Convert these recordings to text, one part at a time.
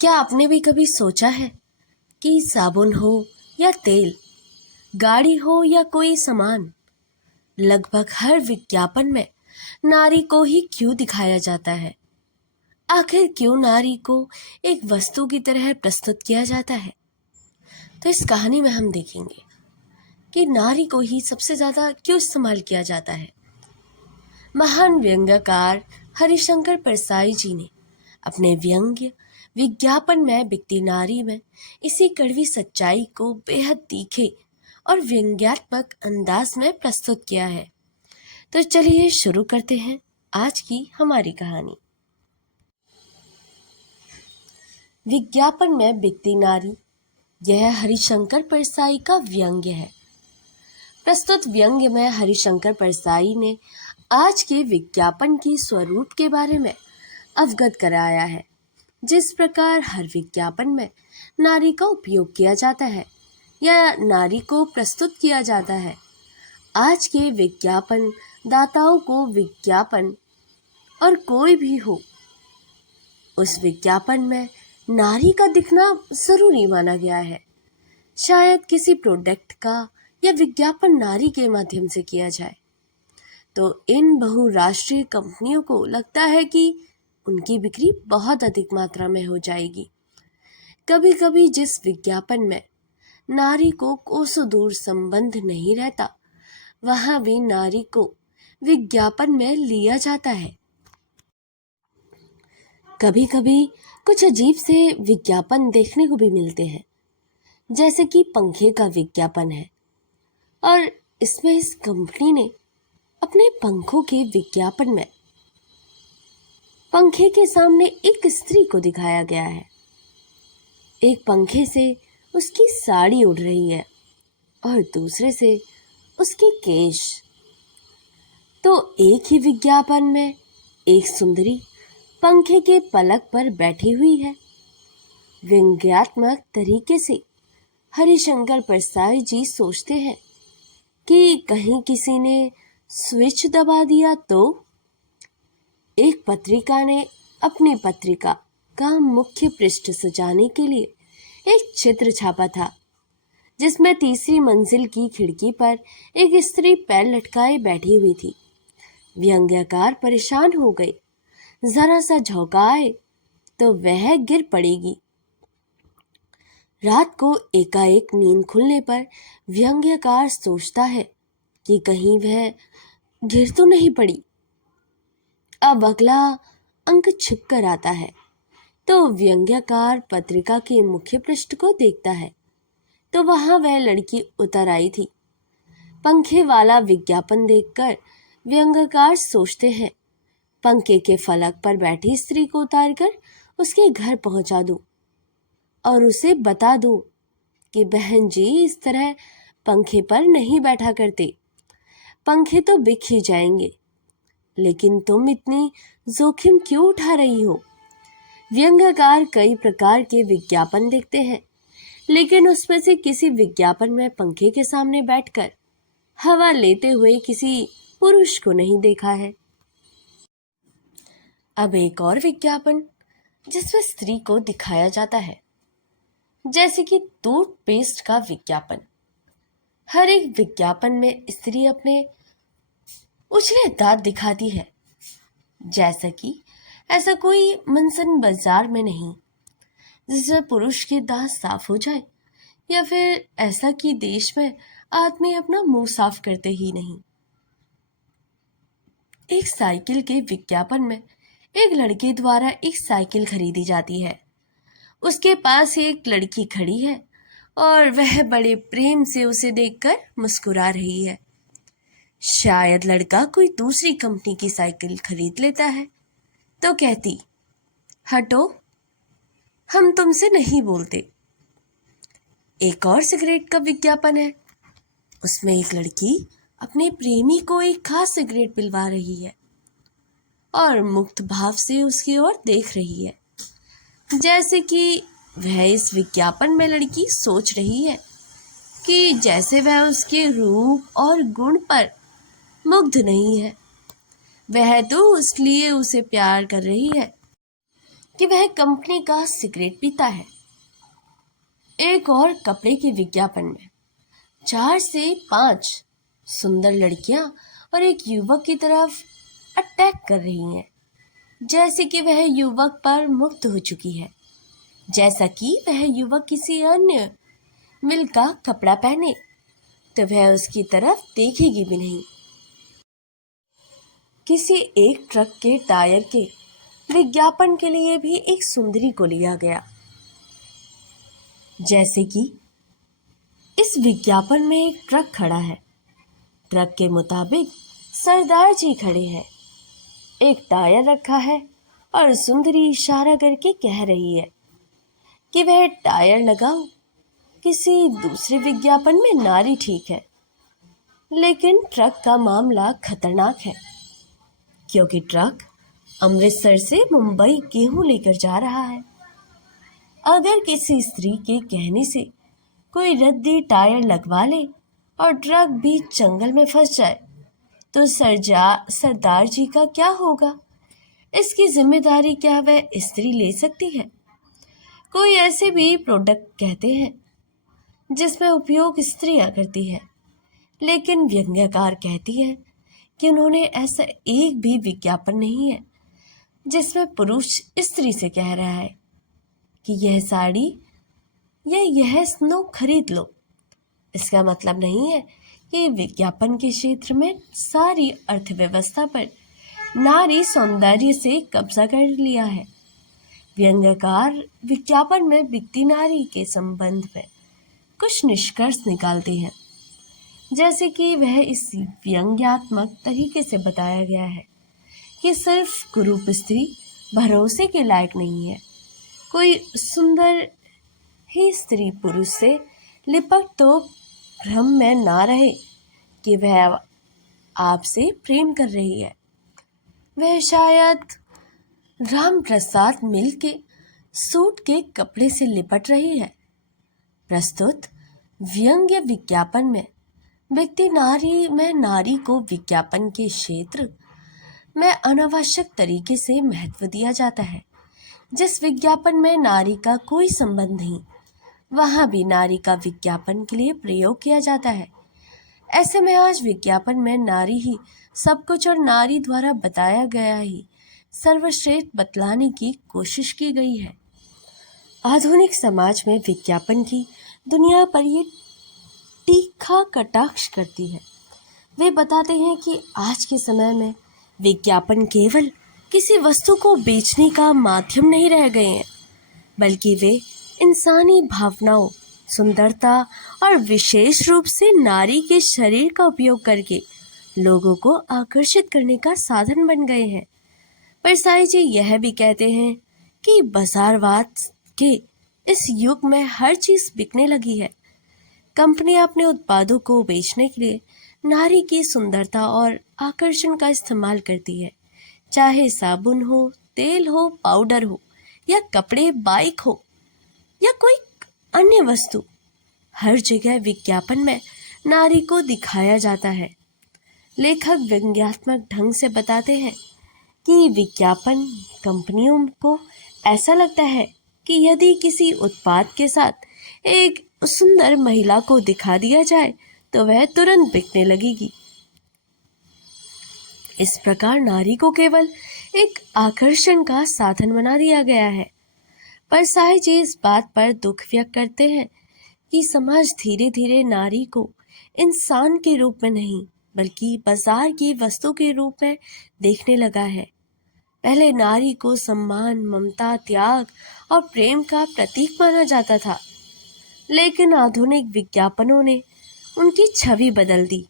क्या आपने भी कभी सोचा है कि साबुन हो या तेल, गाड़ी हो या कोई सामान, लगभग हर विज्ञापन में नारी को ही क्यों दिखाया जाता है? आखिर क्यों नारी को एक वस्तु की तरह प्रस्तुत किया जाता है? तो इस कहानी में हम देखेंगे कि नारी को ही सबसे ज़्यादा क्यों इस्तेमाल किया जाता है। महान व्यंग्यकार हरिशंकर परसाई जी ने अपने व्यंग्य विज्ञापन में बिकती नारी में इसी कड़वी सच्चाई को बेहद तीखे और व्यंग्यात्मक अंदाज में प्रस्तुत किया है। तो चलिए शुरू करते हैं आज की हमारी कहानी। विज्ञापन में बिकती नारी, यह हरिशंकर परसाई का व्यंग्य है। प्रस्तुत व्यंग्य में हरिशंकर परसाई ने आज के विज्ञापन की स्वरूप के बारे में अवगत कराया है। जिस प्रकार हर विज्ञापन में नारी का उपयोग किया जाता है या नारी को प्रस्तुत किया जाता है, आज के विज्ञापन दाताओं को विज्ञापन और कोई भी हो, उस विज्ञापन में नारी का दिखना जरूरी माना गया है। शायद किसी प्रोडक्ट का या विज्ञापन नारी के माध्यम से किया जाए तो इन बहुराष्ट्रीय कंपनियों को लगता है कि उनकी बिक्री बहुत अधिक मात्रा में हो जाएगी। कभी कभी जिस विज्ञापन में नारी को कोसों दूर संबंध नहीं रहता, वहां भी नारी को विज्ञापन में लिया जाता है। कभी कभी कुछ अजीब से विज्ञापन देखने को भी मिलते हैं, जैसे कि पंखे का विज्ञापन है और इसमें इस कंपनी ने अपने पंखों के विज्ञापन में पंखे के सामने एक स्त्री को दिखाया गया है। एक पंखे से उसकी साड़ी उड़ रही है और दूसरे से उसके केश। तो एक ही विज्ञापन में एक सुंदरी पंखे के पलक पर बैठी हुई है। व्यंग्यात्मक तरीके से हरिशंकर परसाई जी सोचते हैं कि कहीं किसी ने स्विच दबा दिया तो। एक पत्रिका ने अपनी पत्रिका का मुख्य पृष्ठ सजाने के लिए एक चित्र छापा था, जिसमें तीसरी मंजिल की खिड़की पर एक स्त्री पैर लटकाए बैठी हुई थी। व्यंग्यकार परेशान हो गए। जरा सा झोंकाए तो वह गिर पड़ेगी। रात को एकाएक नींद खुलने पर व्यंग्यकार सोचता है कि कहीं वह गिर तो नहीं पड़ी। अब अगला अंक छिप कर आता है तो व्यंग्यकार पत्रिका के मुख्य पृष्ठ को देखता है तो वहां वह लड़की उतर आई थी। पंखे वाला विज्ञापन देखकर व्यंग्यकार सोचते हैं, पंखे के फलक पर बैठी स्त्री को उतारकर उसके घर पहुंचा दूं और उसे बता दूं कि बहन जी इस तरह पंखे पर नहीं बैठा करते, पंखे तो बिक ही जाएंगे, लेकिन तुम इतनी जोखिम क्यों उठा रही हो। व्यंग्यकार कई प्रकार के विज्ञापन देखते हैं, लेकिन उसमें से किसी विज्ञापन में पंखे के सामने बैठकर हवा लेते हुए किसी पुरुष को नहीं देखा है। अब एक और विज्ञापन जिसमें स्त्री को दिखाया जाता है, जैसे कि टूथपेस्ट का विज्ञापन। हर एक विज्ञापन में स्त्री अपने उछले दांत दिखाती है, जैसा कि ऐसा कोई मनसन बाजार में नहीं जिसमें पुरुष के दांत साफ हो जाए, या फिर ऐसा कि देश में आदमी अपना मुंह साफ करते ही नहीं। एक साइकिल के विज्ञापन में एक लड़के द्वारा एक साइकिल खरीदी जाती है। उसके पास एक लड़की खड़ी है और वह बड़े प्रेम से उसे देखकर मुस्कुरा रही है। शायद लड़का कोई दूसरी कंपनी की साइकिल खरीद लेता है तो कहती, हटो, हम तुमसे नहीं बोलते। एक और सिगरेट का विज्ञापन है। उसमें एक लड़की अपने प्रेमी को एक खास सिगरेट पिलवा रही है और मुक्त भाव से उसकी ओर देख रही है, जैसे कि वह इस विज्ञापन में लड़की सोच रही है कि जैसे वह उसके रूप और गुण पर मुग्ध नहीं है, वह तो इसलिए उसे प्यार कर रही है कि वह कंपनी का सिगरेट पीता है। एक और कपड़े के विज्ञापन में 4 से 5 सुंदर लड़कियां और एक युवक की तरफ अटैक कर रही हैं, जैसे कि वह युवक पर मुक्त हो चुकी है, जैसा कि वह युवक किसी अन्य मिल का कपड़ा पहने तो वह उसकी तरफ देखेगी भी नहीं। किसी एक ट्रक के टायर के विज्ञापन के लिए भी एक सुंदरी को लिया गया, जैसे कि इस विज्ञापन में एक ट्रक खड़ा है। ट्रक के मुताबिक सरदार जी खड़े हैं, एक टायर रखा है और सुंदरी इशारा करके कह रही है कि वह टायर लगाओ। किसी दूसरे विज्ञापन में नारी ठीक है, लेकिन ट्रक का मामला खतरनाक है, क्योंकि ट्रक अमृतसर से मुंबई गेहूं लेकर जा रहा है। अगर किसी स्त्री के कहने से कोई रद्दी टायर लगवा ले और ट्रक भी जंगल में फंस जाए तो सरदार जी का क्या होगा? इसकी जिम्मेदारी क्या वह स्त्री ले सकती है? कोई ऐसे भी प्रोडक्ट कहते हैं जिसमें उपयोग स्त्रियां करती है, लेकिन व्यंग्यकार कहती है कि उन्होंने ऐसा एक भी विज्ञापन नहीं है जिसमें पुरुष स्त्री से कह रहा है कि यह साड़ी या यह स्नो खरीद लो। इसका मतलब नहीं है कि विज्ञापन के क्षेत्र में सारी अर्थव्यवस्था पर नारी सौंदर्य से कब्जा कर लिया है। व्यंग्यकार विज्ञापन में बिकती नारी के संबंध में कुछ निष्कर्ष निकालते हैं, जैसे कि वह इस व्यंग्यात्मक तरीके से बताया गया है कि सिर्फ कुरूप स्त्री भरोसे के लायक नहीं है। कोई सुंदर ही स्त्री पुरुष से लिपट तो भ्रम में ना रहे कि वह आपसे प्रेम कर रही है। वह शायद राम प्रसाद मिल के सूट के कपड़े से लिपट रही है। प्रस्तुत व्यंग्य विज्ञापन में व्यक्ति नारी को विज्ञापन के क्षेत्र में अनावश्यक तरीके से महत्व दिया जाता है। जिस विज्ञापन में नारी का कोई संबंध नहीं, वहां भी नारी का विज्ञापन के लिए प्रयोग किया जाता है। ऐसे में आज विज्ञापन में नारी ही सब कुछ और नारी द्वारा बताया गया ही सर्वश्रेष्ठ बतलाने की कोशिश की गई है। आधुनिक समाज में विज्ञापन की दुनिया पर ये तीखा कटाक्ष करती है। वे बताते हैं कि आज के समय में विज्ञापन केवल किसी वस्तु को बेचने का माध्यम नहीं रह गए हैं, बल्कि वे इंसानी भावनाओं, सुंदरता और विशेष रूप से नारी के शरीर का उपयोग करके लोगों को आकर्षित करने का साधन बन गए हैं। परसाई जी यह भी कहते हैं कि बाजारवाद के इस युग में हर चीज बिकने लगी है। कंपनियां अपने उत्पादों को बेचने के लिए नारी की सुंदरता और आकर्षण का इस्तेमाल करती है, चाहे साबुन हो, तेल हो, पाउडर हो या कपड़े, बाइक हो या कोई अन्य वस्तु। हर जगह विज्ञापन में नारी को दिखाया जाता है। लेखक व्यंग्यात्मक ढंग से बताते हैं कि विज्ञापन कंपनियों को ऐसा लगता है कि यदि किसी उत्पाद के साथ एक सुंदर महिला को दिखा दिया जाए तो वह तुरंत बिकने लगेगी। इस प्रकार नारी को केवल एक आकर्षण का साधन बना दिया गया है। परसाई जी इस बात पर दुख व्यक्त करते हैं कि समाज धीरे धीरे नारी को इंसान के रूप में नहीं बल्कि बाजार की वस्तु के रूप में देखने लगा है। पहले नारी को सम्मान, ममता, त्याग और प्रेम का प्रतीक माना जाता था, लेकिन आधुनिक विज्ञापनों ने उनकी छवि बदल दी।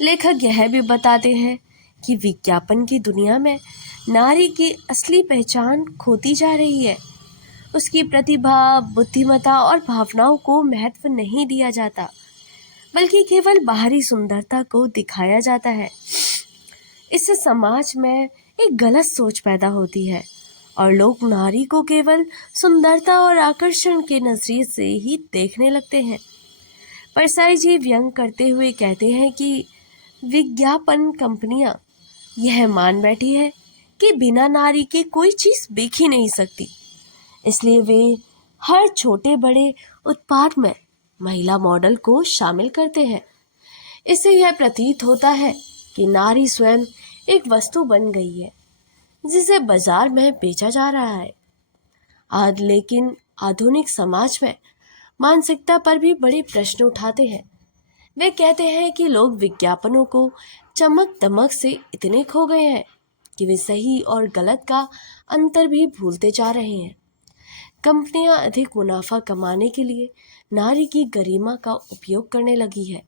लेखक यह भी बताते हैं कि विज्ञापन की दुनिया में नारी की असली पहचान खोती जा रही है। उसकी प्रतिभा, बुद्धिमत्ता और भावनाओं को महत्व नहीं दिया जाता, बल्कि केवल बाहरी सुंदरता को दिखाया जाता है। इससे समाज में एक गलत सोच पैदा होती है और लोग नारी को केवल सुंदरता और आकर्षण के नजरिए से ही देखने लगते हैं। परसाई जी व्यंग करते हुए कहते हैं कि विज्ञापन कंपनियां यह मान बैठी है कि बिना नारी के कोई चीज बिक ही नहीं सकती। इसलिए वे हर छोटे बड़े उत्पाद में महिला मॉडल को शामिल करते हैं। इससे यह प्रतीत होता है कि नारी स्वयं एक वस्तु बन गई है जिसे बाजार में बेचा जा रहा है। आज लेकिन आधुनिक समाज में मानसिकता पर भी बड़े प्रश्न उठाते हैं। वे कहते हैं कि लोग विज्ञापनों को चमक दमक से इतने खो गए हैं कि वे सही और गलत का अंतर भी भूलते जा रहे हैं। कंपनियां अधिक मुनाफा कमाने के लिए नारी की गरिमा का उपयोग करने लगी है।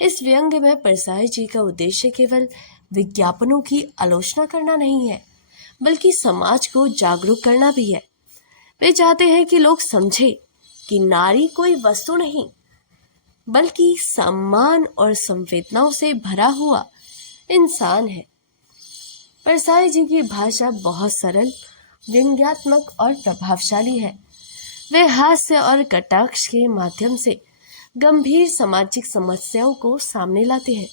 इस व्यंग्य में परसाई जी का उद्देश्य केवल विज्ञापनों की आलोचना करना नहीं है, बल्कि समाज को जागरूक करना भी है। वे चाहते हैं कि लोग समझे कि नारी कोई वस्तु नहीं, बल्कि सम्मान और संवेदनाओं से भरा हुआ इंसान है। परसाई जी की भाषा बहुत सरल, व्यंग्यात्मक और प्रभावशाली है। वे हास्य और कटाक्ष के माध्यम से गंभीर सामाजिक समस्याओं को सामने लाते हैं।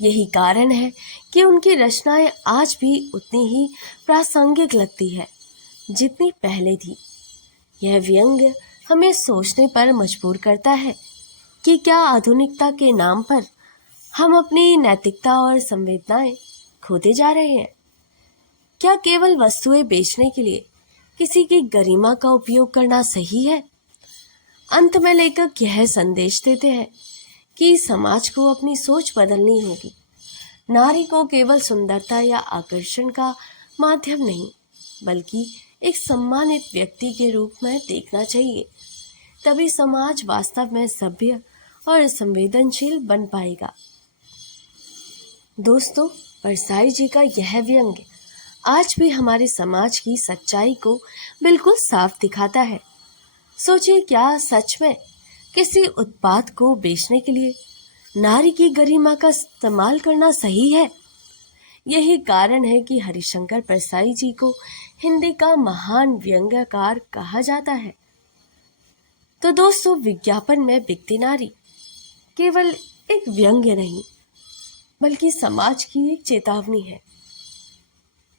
यही कारण है कि उनकी रचनाएं आज भी उतनी ही प्रासंगिक लगती है जितनी पहले थी। यह व्यंग्य हमें सोचने पर मजबूर करता है कि क्या आधुनिकता के नाम पर हम अपनी नैतिकता और संवेदनाएं खोते जा रहे हैं? क्या केवल वस्तुएं बेचने के लिए किसी की गरिमा का उपयोग करना सही है? अंत में लेखक यह संदेश देते हैं कि समाज को अपनी सोच बदलनी होगी। नारी को केवल सुंदरता या आकर्षण का माध्यम नहीं, बल्कि एक सम्मानित व्यक्ति के रूप में देखना चाहिए। तभी समाज वास्तव में सभ्य और संवेदनशील बन पाएगा। दोस्तों, परसाई जी का यह व्यंग्य आज भी हमारे समाज की सच्चाई को बिल्कुल साफ दिखाता है। सोचिए, क्या सच में किसी उत्पाद को बेचने के लिए नारी की गरिमा का इस्तेमाल करना सही है? यही कारण है कि हरिशंकर परसाई जी को हिंदी का महान व्यंग्यकार कहा जाता है। तो दोस्तों, विज्ञापन में बिकती नारी केवल एक व्यंग्य नहीं, बल्कि समाज की एक चेतावनी है।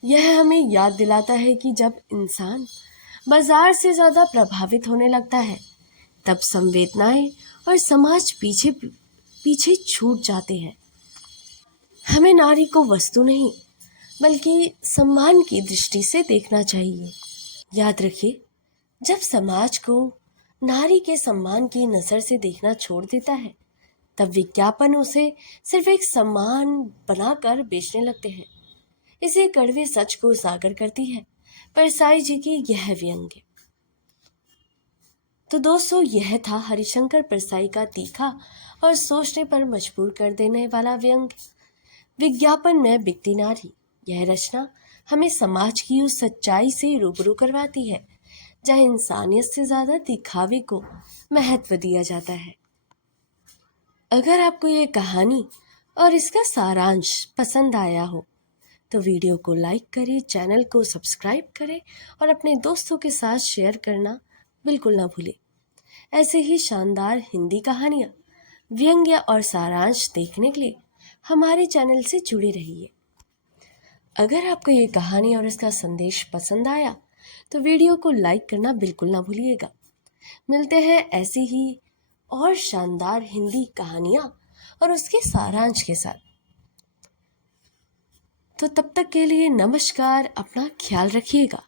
यह हमें याद दिलाता है कि जब इंसान बाजार से ज्यादा प्रभावित होने लगता है, तब संवेदनाएं और समाज पीछे पीछे छूट जाते हैं। हमें नारी को वस्तु नहीं, बल्कि सम्मान की दृष्टि से देखना चाहिए। याद रखिए, जब समाज को नारी के सम्मान की नज़र से देखना छोड़ देता है, तब विज्ञापन उसे सिर्फ एक सम्मान बनाकर बेचने लगते हैं। इसे कड़वे सच को उजागर करती है परसाई जी की यह व्यंग्य। तो दोस्तों, यह था हरिशंकर परसाई का तीखा और सोचने पर मजबूर कर देने वाला व्यंग्य, विज्ञापन में बिकती नारी। यह रचना हमें समाज की उस सच्चाई से रूबरू करवाती है जहाँ इंसानियत से ज्यादा दिखावे को महत्व दिया जाता है। अगर आपको ये कहानी और इसका सारांश पसंद आया हो तो वीडियो को लाइक करें, चैनल को सब्सक्राइब करें और अपने दोस्तों के साथ शेयर करना बिल्कुल ना भूलें। ऐसे ही शानदार हिंदी कहानियाँ, व्यंग्य और सारांश देखने के लिए हमारे चैनल से जुड़े रहिए। अगर आपको ये कहानी और इसका संदेश पसंद आया तो वीडियो को लाइक करना बिल्कुल ना भूलिएगा। मिलते हैं ऐसी ही और शानदार हिंदी कहानियाँ और उसके सारांश के साथ। तो तब तक के लिए नमस्कार, अपना ख्याल रखिएगा।